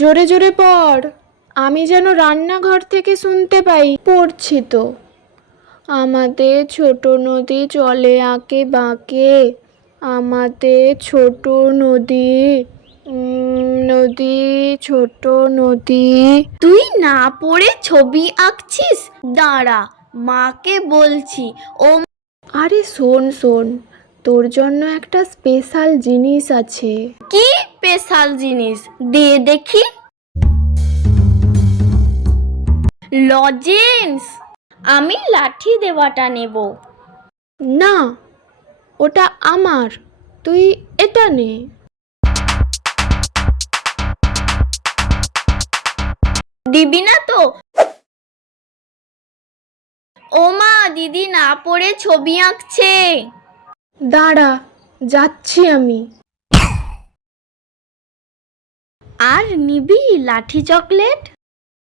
জোরে জোরে পড়। আমি যেন রান্নাঘর থেকে শুনতে পাই পড়ছি তো। আমাদের ছোট নদী চলে আঁকে বাঁকে। আমাদের ছোট নদী নদী ছোট নদী। তুই না পড়ে ছবি আঁকছিস? দাঁড়া মাকে বলছি ও আরে শোন শোন। তোর জন্য একটা স্পেশাল জিনিস আছে। কি স্পেশাল জিনিস? দিয়ে দেখি। লজেন্স আমি লাঠি দেওয়াটা নেব। না ওটা আমার। তুই এটা নে। দিবি না তো? ও মা দিদি না পড়ে ছবি আঁকছে। দাঁড়া যাচ্ছি আমি। আর নিবি লাঠি চকলেট?